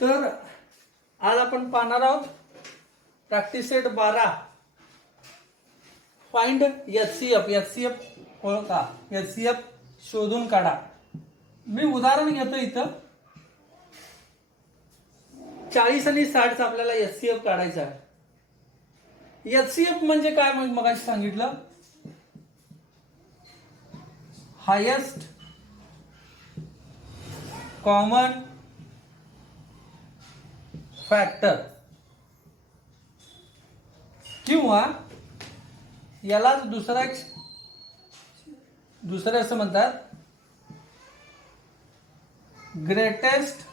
तर आज आपण पाहणार आहोत practice set 12 find HCF. HCF ओळखा, एचसीएफ शोधून काढा. मी उदाहरण घेतो इथं 40 आणि 60 आपल्याला एचसीएफ काढायचा आहे. एचसीएफ म्हणजे काय मगाशी सांगितलं, हायेस्ट कॉमन फॅक्टर किंवा याला दुसरे असं म्हणतात greatest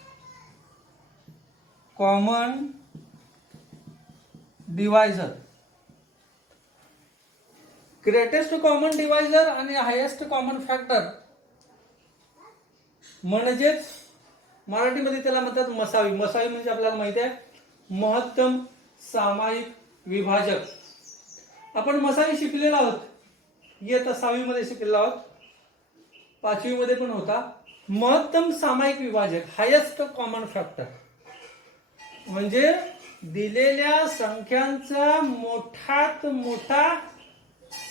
common divisor. Greatest common divisor आणि हायेस्ट कॉमन फॅक्टर म्हणजेच मराठीमध्ये त्याला म्हणतात मसावी. मसावी म्हणजे आपल्याला माहिती आहे महत्तम सामायिक विभाजक. आपण मसावी शिकलेला आहोत, इयत्ता 6वी मध्ये शिकलेला आहोत, 5वी मध्ये पण होता. महत्तम सामायिक विभाजक हायेस्ट कॉमन फॅक्टर म्हणजे दिलेल्या संख्यांचा मोठात मोठा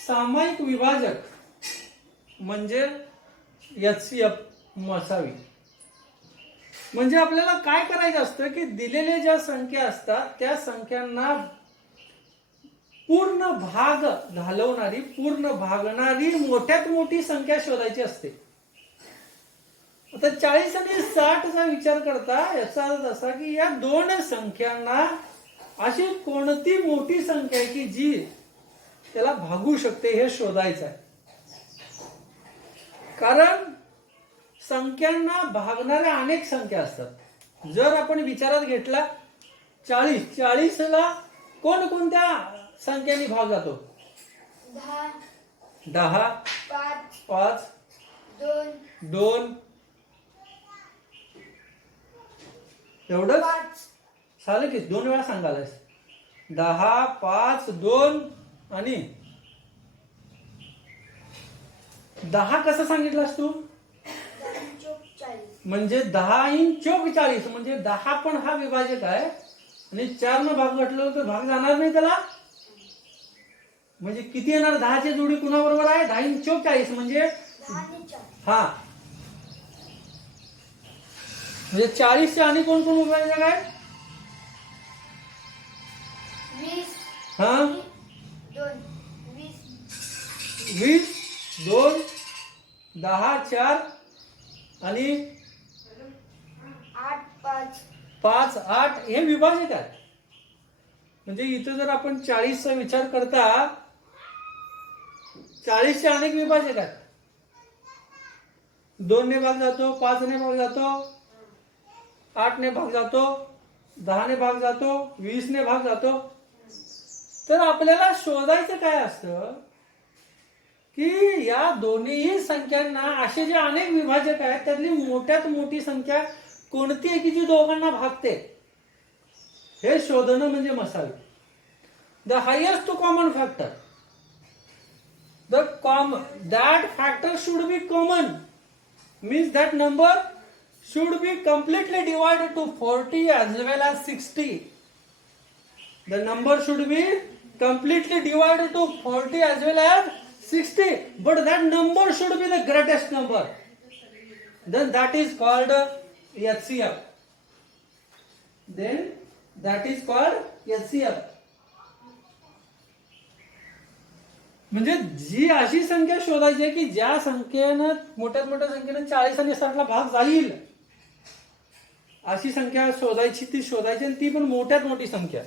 सामायिक विभाजक म्हणजे एचसीएफ मसावी. म्हणजे आपल्याला काय करायचं असतं की दिलेल्या ज्या संख्या असतात त्या संख्यांना पूर्ण भाग घालवणारी, पूर्ण भागणारी मोठ्यात मोठी संख्या शोधायची असते. आता 40 आणि 60 चा विचार करता याचा अर्थ असा की या दोन संख्यांना अशी कोणती मोठी संख्या आहे की जी त्याला भागू शकते हे शोधायचं आहे. कारण संख्यांना भागणाऱ्या अनेक संख्या असतात. जर आपण विचारात घेतला 40 ला कोणकोणत्या संख्यांनी भाग जातो? 10 5 2 एवढंच झालं की 2 वेळा सांगायलास. 10 5 2 आणि 10 कसं सांगितलास तू? म्हणजे 10 × 44 म्हणजे 10 पण हा विभाजक आहे आणि 4 न भाग घातला तर भाग जाणार नाही त्याला. म्हणजे किती येणार? 10 ची जोडी कुणाबरोबर आहे? 10 × 44 म्हणजे हा म्हणजे 40 चे आणि कोण कोण विभाजक आहे? 20 2 10 4 आणि 5 8 हे विभाजक आहेत. म्हणजे इथं जर आपण 40 चा विचार करता 40 चे अनेक विभाजक आहेत. 2 ने भाग जातो, 5 ने भाग जातो, 8 ने भाग जातो, 10 ने भाग जातो, 20 ने भाग जातो. तर आपल्याला शोधायचं काय असतं की या दोन्ही संख्यांना असे जे अनेक विभाजक आहेत त्यातली मोठ्यात मोठी संख्या कोणती आहे की जी दोघांना भागते हे शोधणं म्हणजे मसावी. The highest common factor, that factor should be common means that number should be completely divided to 40 as well as 60. The number should be completely divided to 40 as well as 60, but that number should be the greatest number. Then that is called HCF. Then that is called HCF. म्हणजे जी अशी संख्या शोधायची आहे की ज्या संख्येनं मोठ्यात मोठ्या संख्येनं 40 आणि 60 ला भाग जाईल अशी संख्या शोधायची, ती शोधायची आणि ती पण मोठ्यात मोठी संख्या.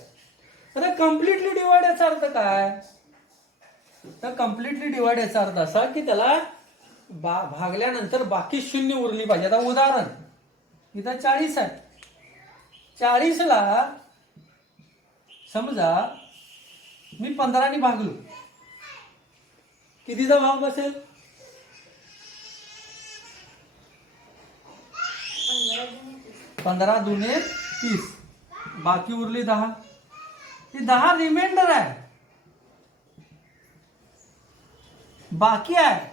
आता कम्प्लिटली डिवाइड याचा अर्थ काय? तर कम्प्लिटली डिवाइड याचा अर्थ असा की त्याला भागल्यानंतर बाकी शून्य उरली पाहिजे. आता उदाहरण इथं 40 आहे. 40 ला समजा मी 15 ने भागलो, कितीचा भाग बसेल? 15 दुने 30, बाकी उरली 10. ही 10 रिमाइंडर आहे, बाकी आहे.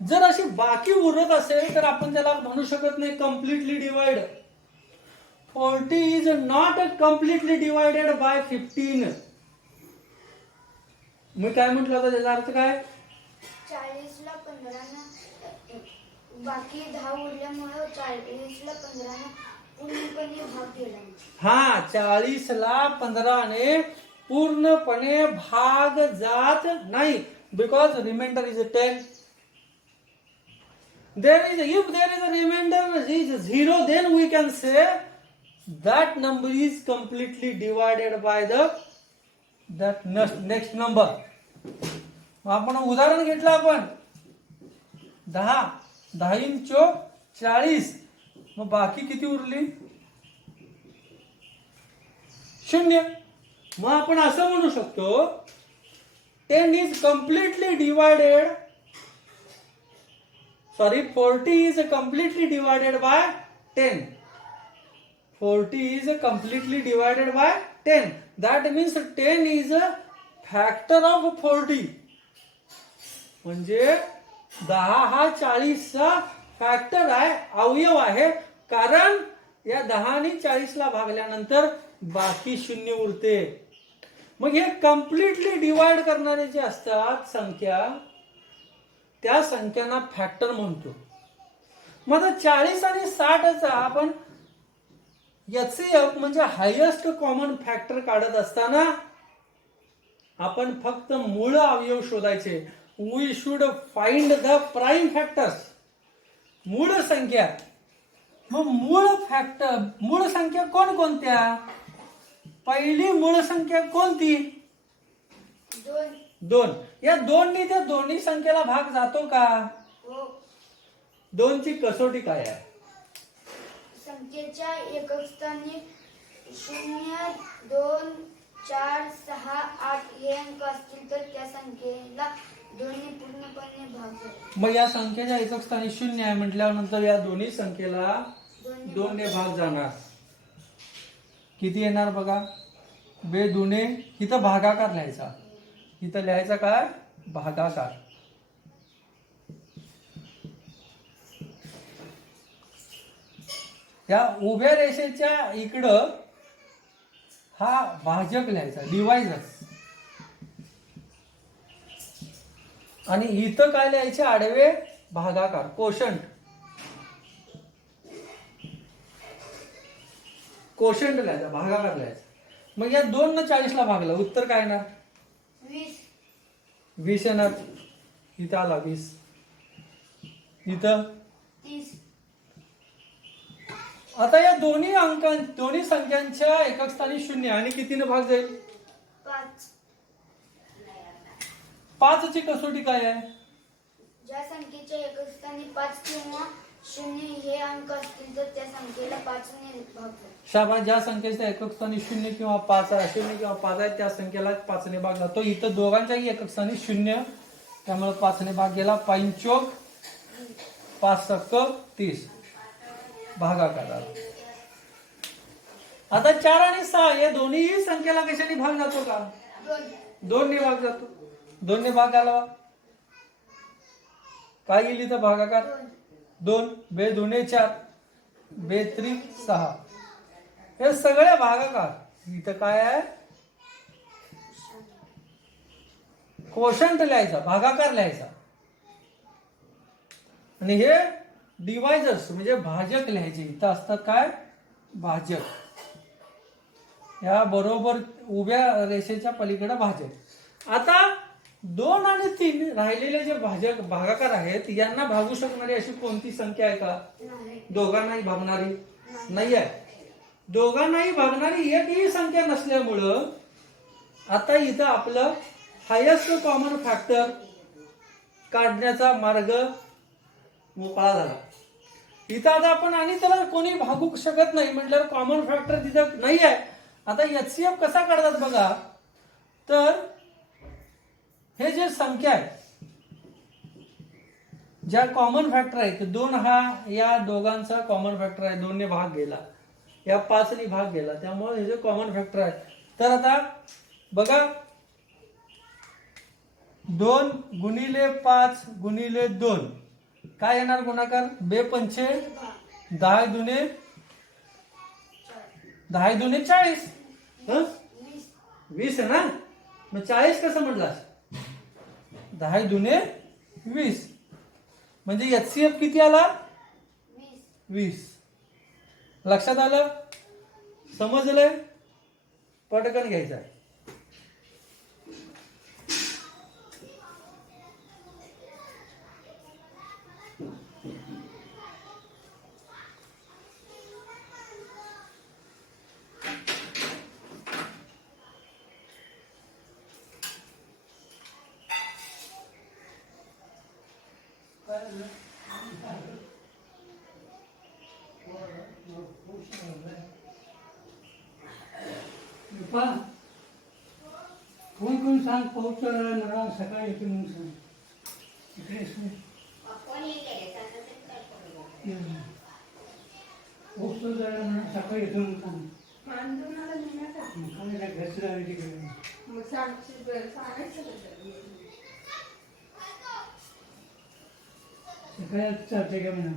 जर अशी बाकी उरत असेल तर आपण त्याला म्हणू शकत नाही completely divide. 40 is not completely divided by 15. मी काय म्हटलं होतं, त्याचा अर्थ काय? 40ला 15 बाकी 10 उरल्यामुळे 40ला 15 पूर्णपणे भाग दिला. हा, 40ला 15ने पूर्णपणे भाग जात नाही, because remainder is 10. if there is a remainder is 0, then we can say that number is completely divided by that next number. आपण उदाहरण घेतलं, आपण 10 चौक 40, मग बाकी किती उरली? 0. मग आपण असं म्हणू शकतो 10 is completely divided, 40 is completely divided by 10. 40 is completely divided by 10. That means 10 is a factor of 40. म्हणजे 10 हा 40चा फॅक्टर आहे, अवयव आहे, कारण या 10ने 40ला भागल्यानंतर बाकी 0 उरते. मग हे कम्प्लिटली डिवाइड करणारे जे असतात संख्या, त्या संख्यांना फॅक्टर म्हणतो. मग 40 आणि 60चा आपण HCF म्हणजे हायेस्ट कॉमन फॅक्टर काढत असताना आपण फक्त मूळ अवयव शोधायचे. We should find the prime factors, मूळ संख्या. मग मूळ संख्या कोणकोणत्या? पहिली मूळ संख्या कोणती? 2. या 2ने त्या दोन्ही संख्येला भाग जातो का? 2 ची कसोटी काय आहे? संख्येच्या एकक स्थानी 0, 2, 4, 6, 8 हे अंक असतील तर त्या संख्येला 2 ने पूर्णपणे भाग जातो. मग या संख्येच्या एकक स्थानी 0 आहे म्हटल्यावर नंतर या दोन्ही संख्येला 2 ने भाग जाणार. किती येणार बघा? 2 इथं भागाकार लिहायचा, इथं लिहायचा काय? भागाकार. या उभ्या रेषेच्या इकडं हा भाजक लिहायचा, डिवायजर. आणि इथं काय लिहायचे? आडवे भागाकार, कोशंट. कोशंट लिहायचा, भागाकार लिहायचा. मग या 2 न 40ला भागला, उत्तर काय येणार? 20 येणार. इथं आला 20, इथं 30. आता या दोन्ही संख्यांच्या एकक स्थानी 0 आणि कितीने भाग जाईल? 5. 5 ची कसोटी काय आहे? ज्या संख्येच्या एकक स्थानी 5 किंवा 0 हे अंक असतील तर त्या संख्येला 5 ने भाग जातो. शाबास. ज्या संख्येच्या एकक स्थानी 0 किंवा 5 आहे, 0 किंवा 5 आहे, त्या संख्येला 5 ने भाग जातो. इथं दोघांच्याही एकक स्थानी 0, त्यामुळे 5 ने भाग गेला. 5 चौक 5 सक्क 30, भागाकार आला. आता 4 आणि 6 या दोन्ही संख्येला कशाने भाग जातो का? 2 ने भाग जातो. 2 ने भाग आला, काय येईल इथं? भागाकार. 2 बे 2 4, बे 3 6, हे सगळे भागाकार. इथं काय आहे? कोशंट लिहायचा, भागाकार लिहायचा. आणि हे डिवायजर्स म्हणजे भाजक लिहायचे. इथं असतात काय? भाजक. या बरोबर उभ्या रेषेच्या पलीकडे भाजक. आता 2 आणि 3 राहिलेले जे भागाकार आहेत, यांना भागू शकणारी अशी कोणती संख्या आहे का? दोघांनाही भागणारी नाही आहे. दोघांनाही भागणारी एकही संख्या नसल्यामुळं आता इथं आपलं हायेस्ट कॉमन फॅक्टर काढण्याचा मार्ग मोकळा झाला. इथं आता आपण आणि त्याला कोणी भागू शकत नाही म्हटल्यावर कॉमन फॅक्टर तिथं नाही आहे. आता HCF कसा काढतात बघा. तर हे जे संख्या आहे, ज्या कॉमन फॅक्टर आहे, 2 हा या दोघांचा कॉमन फॅक्टर आहे. 2 ने भाग गेला, या 5 ने भाग गेला, त्यामुळे हे जे कॉमन फॅक्टर आहे. तर आता बघा 2 गुणिले 5 गुणिले 2 काय येणार गुणाकार? 2 पंचे 10 दुने 10 दुने 40. हं? 20. 20 आहे ना, मग 40 कसं म्हणलास? 10 दुने 20 म्हणजे HCF किती आला? 20. 20. लक्षात आलं? समजलंय? पटकन घ्यायचं आहे. फोन करून सांग पाऊस चालला मला सकाळी येते म्हणून सांग इकडे पाऊस चालला मला सकाळी येतो म्हणून सांग काय घरचं आली तिकडे सकाळी चालते का म्हणा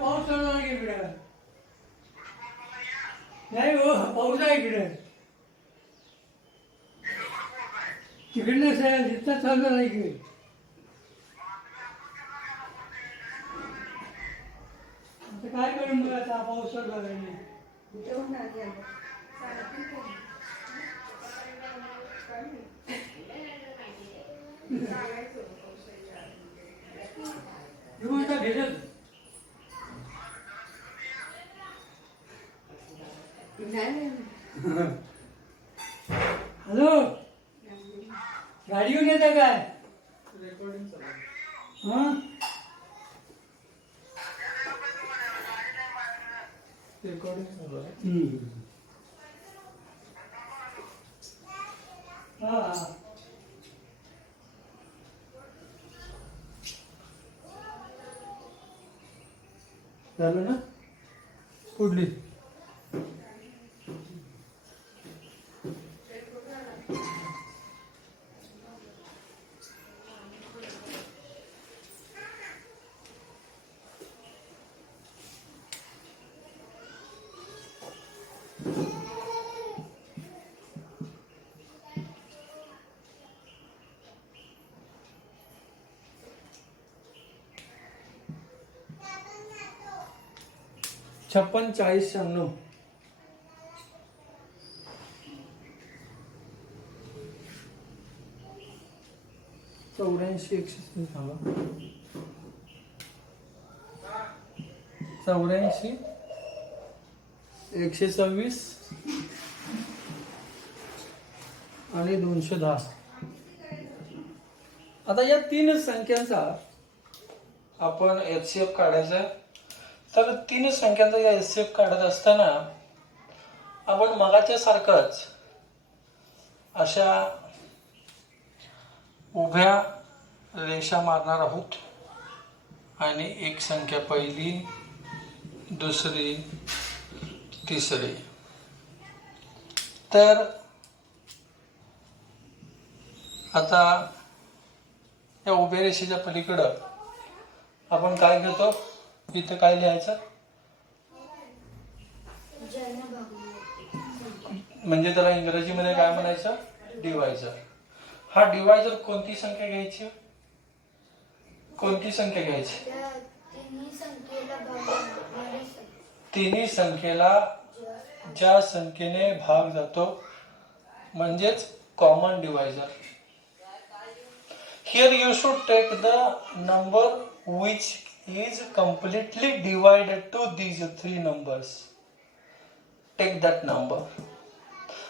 पाऊस चालू आहे इकडे नाही हो पाऊस आहे इकडे तिकडनं सर जिथं चालू आहे इकडे आता काय करून मग आता पाऊस चालू आहे भेटत हॅलो गाडी घेऊन येते काय रेकॉर्डिंग चालू आहे. हा रेकॉर्डिंग चालू आहे. हा झालं ना? पुढली. छप्पन 40 96 84 100 थांबा 84 126 आणि 210. आता या तीन संख्यांचा आपण HCF काढायचा आहे. तर तीन संख्यांचा या HCF काढत असताना आपण मगाच्या सारखंच अशा उभ्या रेषा मारणार आहोत आणि एक संख्या पहिली, दुसरी, तिसरी. तर आता या उभ्या रेषेच्या पलीकडं आपण काय घेतो? इथं काय लिहायचं? म्हणजे त्याला इंग्रजीमध्ये काय म्हणायचं? डिवायझर. हा डिवायझर कोणती संख्या घ्यायची? कोणती संख्या घ्यायची? तिन्ही संख्येला ज्या संख्येने भाग जातो म्हणजेच common divisor. Here you should take the number which is completely divided to these three numbers. Take that number.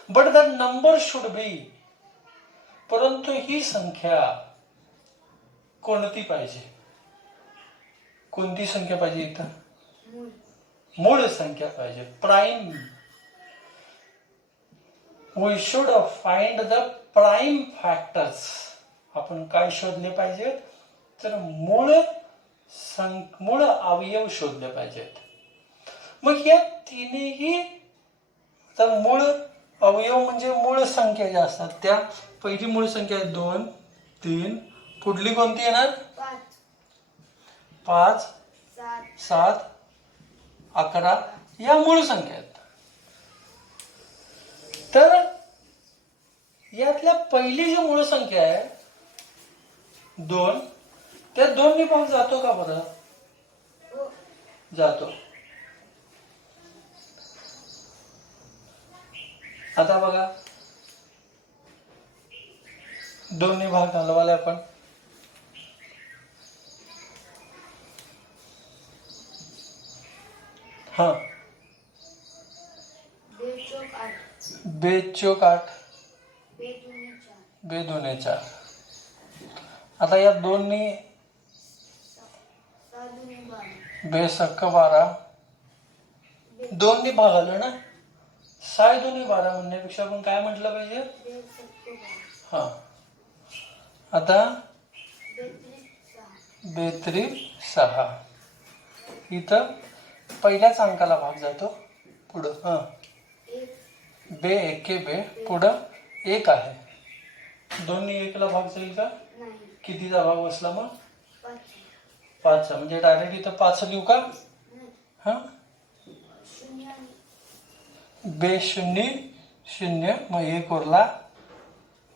But that number should be, परंतु ही संख्या कोणती पाहिजे? कोणती संख्या पाहिजे इथं? मूळ संख्या पाहिजे. Prime. We should find the prime factors. आपण काय शोधले पाहिजे? तर मूळ अवयव शोधले पाहिजेत. मग या तिन्ही तर मूळ अवयव म्हणजे मूळ संख्या ज्या असतात त्या, पहिली मूळ संख्या आहे 2, 3, पुढली कोणती येणार? 5, 7, 11 या मूळ संख्या आहेत. तर यातल्या पहिली जी मूळ संख्या आहे 2, त्या 2 ने भाग जातो का बरं? जातो. आता बघा 2 ने भाग घालवायला आपण. हा, 2 चोक 8, 2 दुने 4. आता या 2 ने 2 सक्क 12, 2 ने भाग आलं ना, 6 दुने 12 म्हणण्यापेक्षा आपण काय म्हटलं पाहिजे? हा. आता 6. इथं पहिल्याच अंकाला भाग जातो पुढं. हा, 2 एके 2 पुढं 1 आहे. 2 ने 1 ला भाग जाईल का? कितीचा भाग बसला मग? 5चा. म्हणजे डायरेक्ट इथं 5 लिहू का? हा, 2 0 0 मग 1 उरला,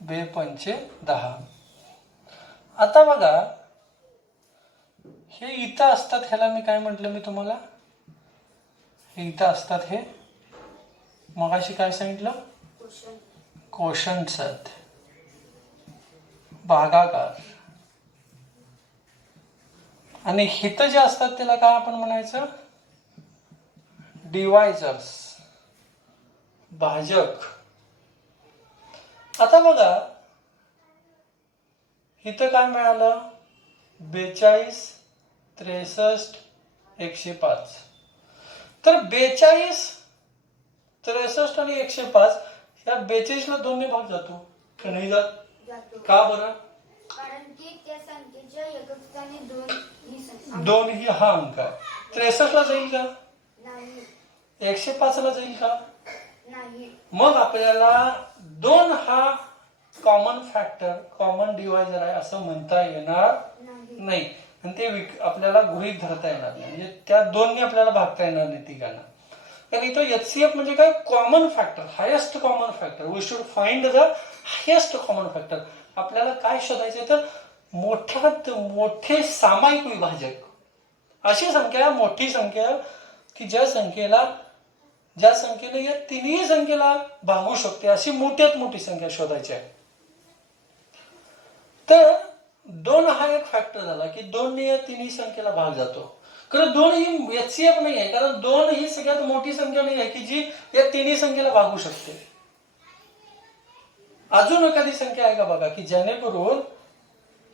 2 पंचे 10. आता बघा हे इथं असतात, ह्याला मी काय म्हटलं मी तुम्हाला? हे इथं असतात. हे मगाशी काय सांगितलं? कोशंट्स आहेत, भागाकार. आणि हिथं जे असतात त्याला काय आपण म्हणायचं? डिवायझर्स, भाजक. आता बघा इथं काय मिळालं? 42, 63, 105. तर 42, 63 आणि 105 या 42 ला 2 ने भाग जातो का नाही जात? का बरं? कारण की त्या संख्येच्या एकक स्थानी 2 ही हा अंक आहे. 63 ला जाईल का? नाही. 105 ला जाईल का? नाही. मग आपल्याला 2 हा कॉमन फॅक्टर, कॉमन डिवायझर आहे असं म्हणता येणार नाही. आणि ते आपल्याला गृहीत धरता येणार नाही. म्हणजे त्या 2 ने आपल्याला भागता येणार नाही तिघांना. कारण इथं HCF म्हणजे काय? Common factor, highest common factor. We should find the highest common factor. आपल्याला काय शोधायचं? तर मोठ्यात मोठे सामायिक विभाजक. अशी संख्या, मोठी संख्या की ज्या संख्येने या तिन्ही संख्येला भागू शकते, अशी मोठ्यात मोठी संख्या शोधायची आहे. तर 2 हा एक फॅक्टर झाला की 2 ने या तिन्ही संख्येला भाग जातो. कारण 2 ही HCF नाही आहे, कारण 2 ही सगळ्यात मोठी संख्या नाही आहे की जी या तिन्ही संख्येला भागू शकते. अजून एखादी संख्या आहे का बघा की जेणेकरून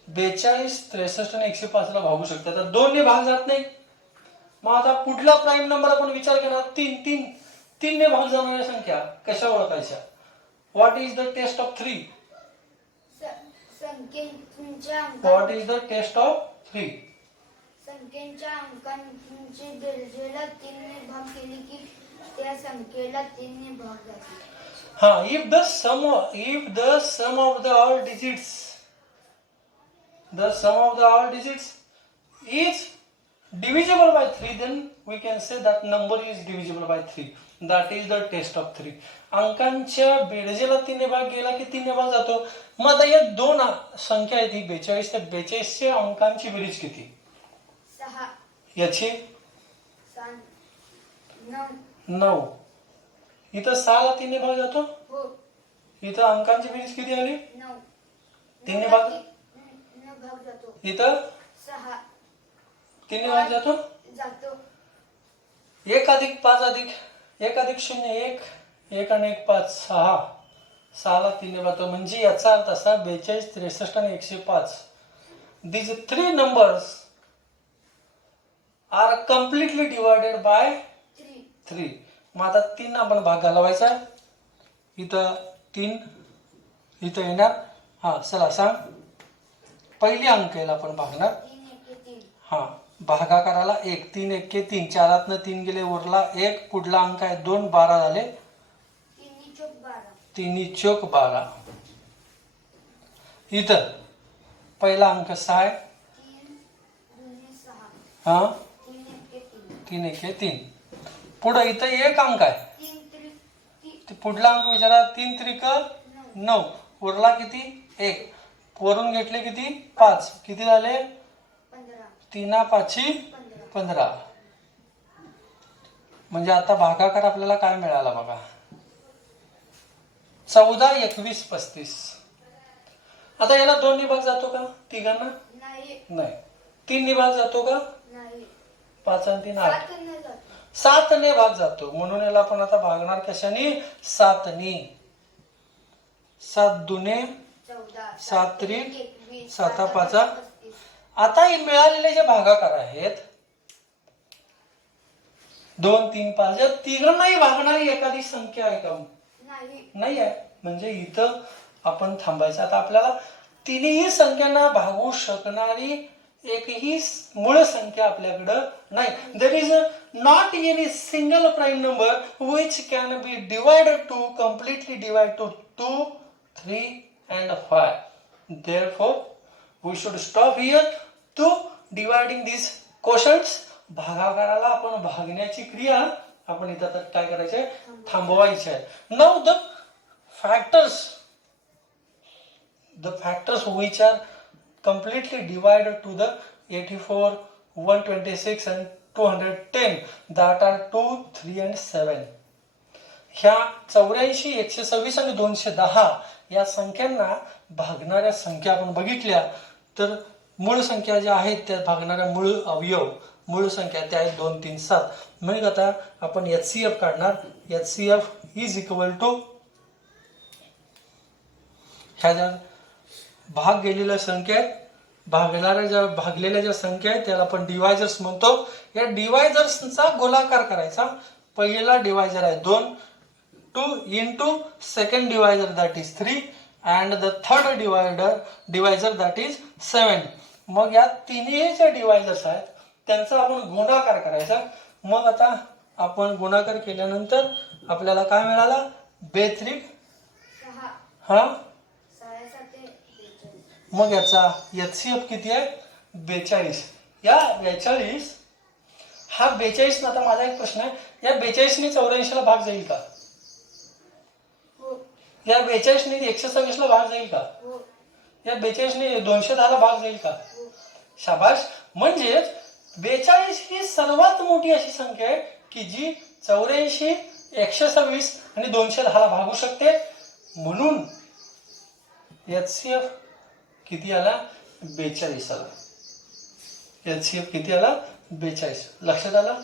42, 63 आणि 105 ला भागू शकते. तर 2 ने भाग जात नाही. मग आता पुढला प्राईम नंबर आपण विचार केला, 3 ने भाग जाणाऱ्या संख्या कशा ओळखायच्या? What is the test of 3? What is the test of 3? संख्येच्या अंकांची बेरजेला 3 ने भाग केली की त्या संख्येला 3 ने भाग जातो. हा, if the sum of the all digits is divisible by 3, then we can say that number is divisible by 3. That is the test of 3. अंकांच्या बेरजेला 3 ने भाग गेला की 3 ने भाग जातो. मग आता या 2 संख्या आहेत ही 42, त्या 42 च्या अंकांची बेरीज किती? 6. याची 9. इथं 6 ला 3 ने भाग जातो. हो. इथं अंकांची बेरीज किती आली? 9. 3 ने भाग जातो. इथं 6. 3 ने भाग जातो. 1 अधिक 5 अधिक 1 अधिक 0 1, 1 आणि 1 5, 6. 6 ला 3 ने भागतो. म्हणजे याचा अर्थ असा 42, 63 आणि 105 these 3 numbers are completely divided by 3. मग आता 3 आपण भाग घालवायचा. इथं 3 इथं येणार. हा, चला सांग. पहिली अंकेला आपण भागणार. 3 एके 3. हा, भागाकाराला 1, 3 एके 3, 4 3 गेले, उरला 1. पुढला अंक आहे 2, 12 झाले. 3 चौक 12. 3 चौक 12. इथं पहिला अंक 6 आहे. 3 2 6. हा, 3 एके 3. 3 एके 3. पुढं इथं एक अंक आहे. 3 3 ते पुढला अंक विचारा. 3 त्रिक 9, उरला किती? 1. वरून घेतले किती? 5. किती झाले? 15. 3 5 15. 15. म्हणजे आता भागाकार आपल्याला काय मिळाला बघा. 14 21 35. आता याला 2 ने भाग जातो का? तिघांना नाही. नाही. 3 ने भाग जातो का? नाही. 5 आणि 3 8. 7 ने जातो. 7 ने भाग जातो. म्हणून याला आपण आता भागणार कशाने? 7 ने. 7 दुने 14. 7 त्रिक 21. 7 5. 35. आता हे मिळालेले जे भागाकार आहेत 2 3 5, या तिघांनाही भागणारी एखादी संख्या आहे का? नाही. नाही आहे. म्हणजे इथं आपण थांबायचं. आता आपल्याला तिन्ही संख्यांना भागू शकणारी एकही मूळ संख्या आपल्याकडं नाही. There is not any single prime number which can be divided to completely divide to 2 3 and 5. Therefore we should stop here to dividing these quotients. भागाकाराला आपण भागण्याची क्रिया आपण इथं आता काय करायचे? थांबवायची आहे. Now the factors which are completely divided to the 84 126 and 210, that are 2 3 and 7. ह्या 84 126 आणि 210 या संख्यांना भागणाऱ्या संख्या आपण बघितल्या तर मूळ संख्या ज्या आहेत त्या भागणाऱ्या मूळ अवयव मूळ संख्या त्या आहेत 2 3 7. मग आता आपण HCF काढणार. HCF इज इक्वल टू ह्या ज्या भाग गेलेल्या संख्या आहेत, भागलेल्या ज्या संख्या आहेत त्याला आपण डिवायजर्स म्हणतो. या डिवायजर्सचा गुणाकार करायचा. पहिला डिवायजर आहे 2, 2 into second divisor, that is 3, and the third divisor that is 7. मग या तिन्ही जे डिवायजर्स आहेत त्यांचा आपण गुणाकार करायचा. मग आता आपण गुणाकार केल्यानंतर आपल्याला काय मिळाला? 2 6. हा, 6 7 42. मग याचा HCF किती आहे? 42. या 42 हा 42. आता माझा एक प्रश्न आहे, या 42 ने 84 ला भाग जाईल का? हो. या 42 ने 126 ला भाग जाईल का? हो. या 42 ने 210 ला भाग जाईल का? हो. शाबाश. म्हणजेच 42 ही सर्वात मोठी अशी संख्या आहे की जी 84 126 आणि 210 ला भागू शकते. म्हणून HCF किती आला? 42 आला. HCF किती आला? 42. लक्षात आलं?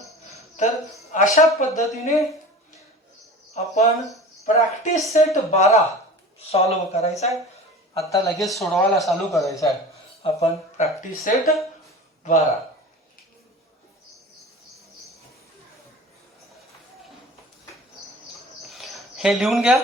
तर अशा पद्धतीने आपण प्रॅक्टिस सेट 12 सॉल्व्ह करायचा आहे. आता लगेच सोडवायला चालू करायचं आहे. आपण प्रॅक्टिस सेट 12 हे लिहून घ्या.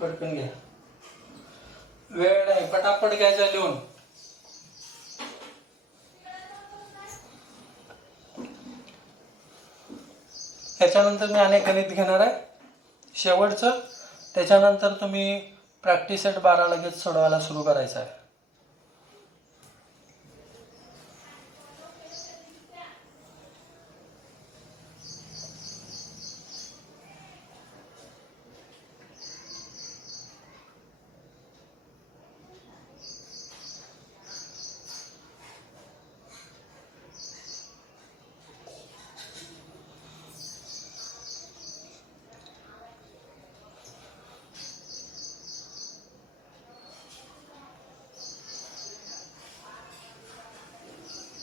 पटकन घ्या, वेळ नाही, पटापट घ्यायचा लिहून. त्याच्यानंतर मी अनेक गणित घेणार आहे शेवटचं. त्याच्यानंतर तुम्ही प्रॅक्टिस सेट 12 लगेच सोडवायला सुरू करायचं आहे.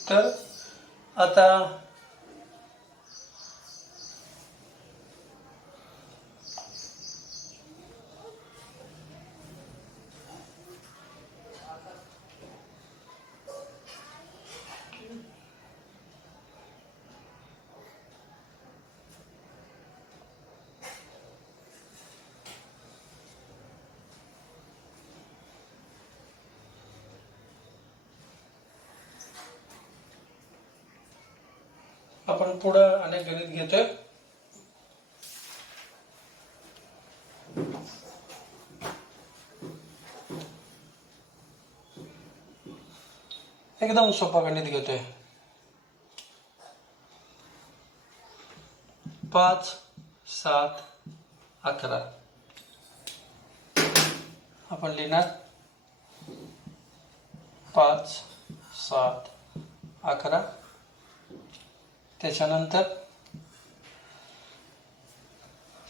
तर आता आपण पुढं अनेक गणित घेतोय. एकदम सोपा गणित घेतोय. 5, 7, 11 आपण लिहिणार 5, 7, 11. त्याच्यानंतर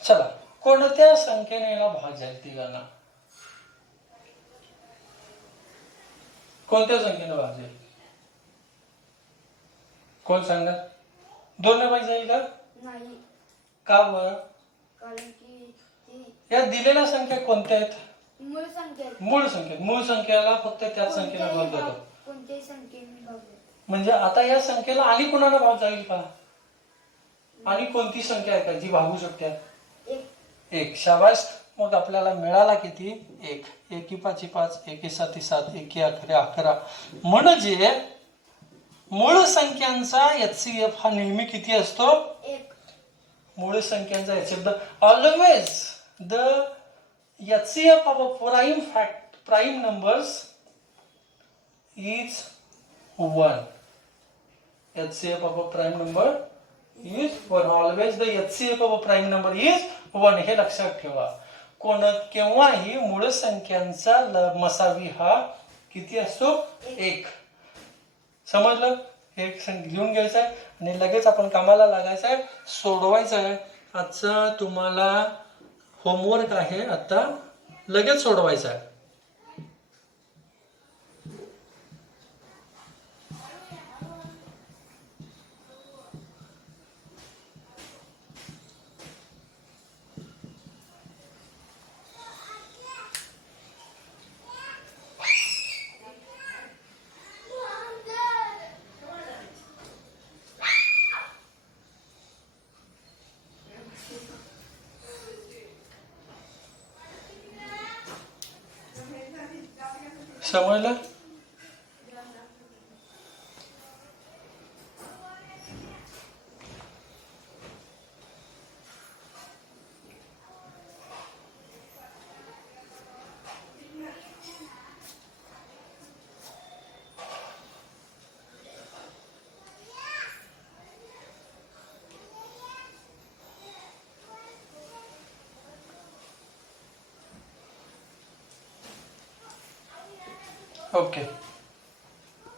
चला कोणत्या संख्येने याला भाग जाईल तिघांना? कोणत्या संख्येने भाग जाईल? कोण सांगणार? 2 ने भाग जाईल का? नाही, का बरं? कारण की ती या दिलेल्या संख्या कोणत्या आहेत? मूळ संख्या आहे. मूळ संख्येला फक्त त्याच संख्येने भाग जातो. कोणत्याही संख्येने भाग जातो. म्हणजे आता या संख्येला आणि कुणाला भाग जाईल का? आणि कोणती संख्या आहे का जी भागू शकते? एक. 1. शाबास. मग आपल्याला मिळाला किती? 1. 1 5 5, 1 7 7, 1 11 11. म्हणजे मूळ संख्यांचा HCF हा नेहमी किती असतो? 1. मूळ संख्यांचा HCF always the HCF of a prime numbers is 1. HCF of a prime number is 1. Always the HCF of a prime number is 1. हे लक्षात ठेवा. केव्हाही मूळ संख्यांचा मसावी हा किती असतो? 1. समजलं? हे लिहून घ्यायचं आहे आणि लगेच आपण कामाला लागायचं आहे, सोडवायचं आहे. आजचा तुम्हाला होमवर्क आहे, आता लगेच सोडवायचं आहे. समजलं? ओके.